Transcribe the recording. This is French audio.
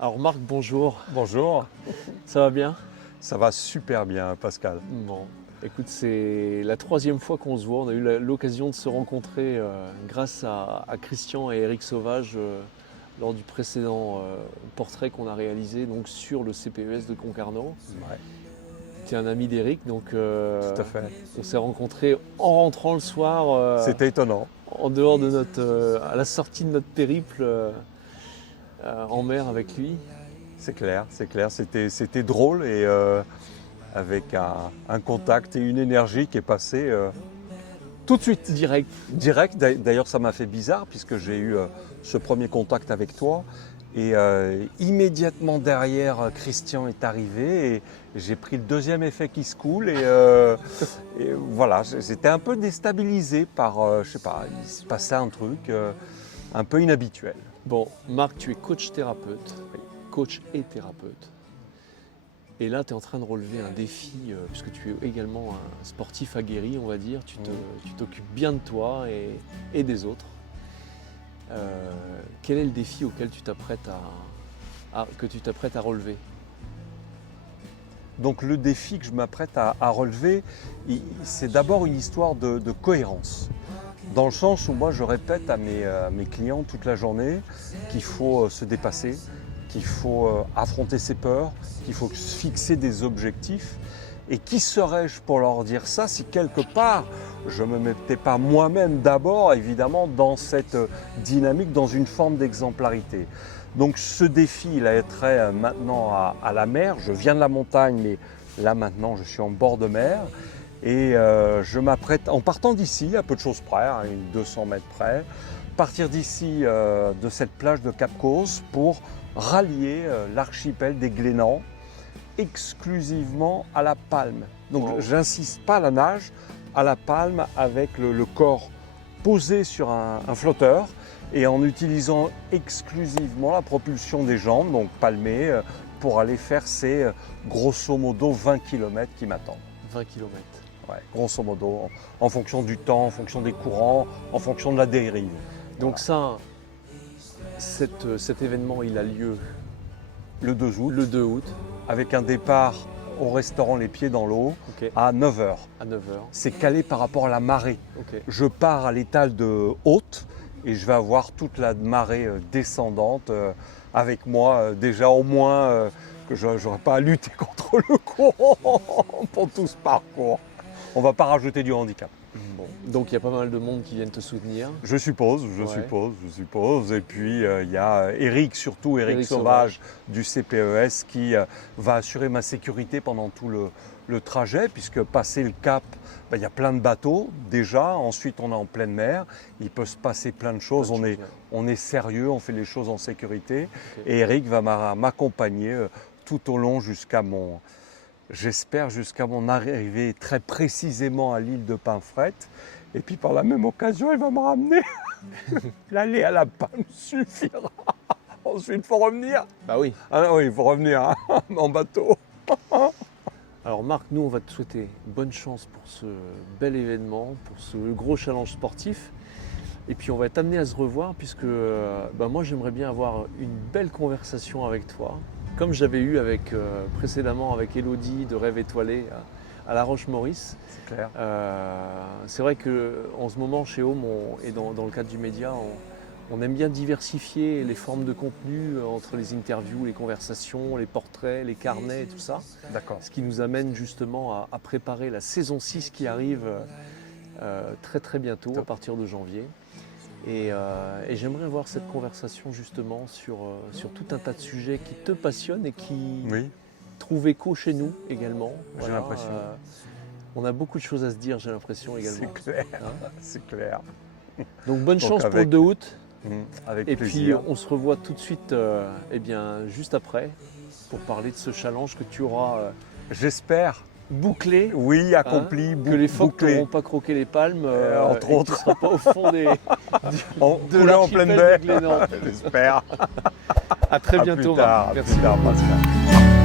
Alors Marc, bonjour. Bonjour, Ça va bien? ça va super bien Pascal. Bon, écoute, c'est la troisième fois qu'on se voit. On a eu l'occasion de se rencontrer grâce à Christian et Eric Sauvage lors du précédent portrait qu'on a réalisé donc, sur le CPES de Concarneau. Ouais, Tu es un ami d'Eric, donc tout à fait. on s'est rencontrés en rentrant le soir, C'était étonnant. en dehors de à la sortie de notre périple en mer avec lui. C'est clair, c'était drôle et avec un contact et une énergie qui est passée tout de suite. Direct. D'ailleurs, ça m'a fait bizarre puisque j'ai eu ce premier contact avec toi et immédiatement derrière, Christian est arrivé et j'ai pris le deuxième effet qui se coule et voilà, j'étais un peu déstabilisé par, je sais pas, il se passait un truc un peu inhabituel. Bon, Marc, tu es coach thérapeute, coach et thérapeute. Et là, tu es en train de relever un défi, puisque tu es également un sportif aguerri, on va dire. Tu t'occupes bien de toi et des autres. Quel est le défi auquel tu t'apprêtes à relever? Donc le défi que je m'apprête à relever, c'est d'abord une histoire de cohérence. Dans le sens où moi je répète à mes clients toute la journée qu'il faut se dépasser, qu'il faut affronter ses peurs, qu'il faut se fixer des objectifs. Et qui serais-je pour leur dire ça si quelque part je ne me mettais pas moi-même d'abord évidemment dans cette dynamique, dans une forme d'exemplarité. Donc ce défi, il a trait maintenant à la mer. Je viens de la montagne, mais là maintenant je suis en bord de mer. Et je m'apprête, en partant d'ici, à peu de choses près, à 200 mètres près, partir d'ici de cette plage de Cap Cause pour rallier l'archipel des Glénans exclusivement à la palme. Donc Wow. j'insiste pas à la nage, à la palme avec le corps posé sur un flotteur et en utilisant exclusivement la propulsion des jambes, donc palmées, pour aller faire ces grosso modo 20 km qui m'attendent. 20 km. Ouais, grosso modo, en fonction du temps, en fonction des courants, en fonction de la dérive. Donc ça, cet événement, il a lieu Le 2 août, le 2 août, avec un départ au restaurant Les Pieds dans l'eau ok, à 9h. à 9h. C'est calé par rapport à la marée. Ok. Je pars à l'étal de haute et je vais avoir toute la marée descendante avec moi, déjà au moins que je n'aurai pas à lutter contre le courant pour tout ce parcours. On ne va pas rajouter du handicap. Bon. Donc il y a pas mal de monde qui viennent te soutenir. Je suppose. Et puis il y a Eric, surtout Eric Sauvage du CPES qui va assurer ma sécurité pendant tout le trajet, puisque passer le cap, il y a plein de bateaux déjà. Ensuite, on est en pleine mer. Il peut se passer plein de choses. On est sérieux, on fait les choses en sécurité. Ok. Et Eric va m'accompagner tout au long jusqu'à mon arrivée très précisément à l'île de Pinfrette. Et puis par la même occasion, il va me ramener. L'aller à la Palme suffira. Ensuite, il faut revenir. Bah oui. Ah oui, il faut revenir hein, en bateau. Alors Marc, nous on va te souhaiter bonne chance pour ce bel événement, pour ce gros challenge sportif. Et puis on va t'amener à se revoir puisque moi j'aimerais bien avoir une belle conversation avec toi, comme j'avais eu précédemment avec Elodie de Rêve Étoilé à La Roche-Maurice. C'est clair. C'est vrai qu'en ce moment chez Home et dans le cadre du média, on aime bien diversifier les formes de contenu entre les interviews, les conversations, les portraits, les carnets et tout ça. D'accord. Ce qui nous amène justement à préparer la saison 6 qui arrive très très bientôt, à partir de janvier. Et j'aimerais avoir cette conversation justement sur tout un tas de sujets qui te passionnent et qui Oui, trouvent écho chez nous également. j'ai l'impression. On a beaucoup de choses à se dire, j'ai l'impression également. C'est clair. Hein. C'est clair. Donc bonne Donc chance pour le avec- 2 août. Avec Et plaisir. puis on se revoit tout de suite juste après pour parler de ce challenge que tu auras J'espère. bouclé. Oui, accompli, Que les phoques bouclé. n'auront pas croqué les palmes, Entre et que tu autres. ne seras pas au fond de Coulant en pleine l'archipel baie. des Glénans. J'espère. À très À bientôt. plus tard, Marc. à Merci. plus tard, Pascal.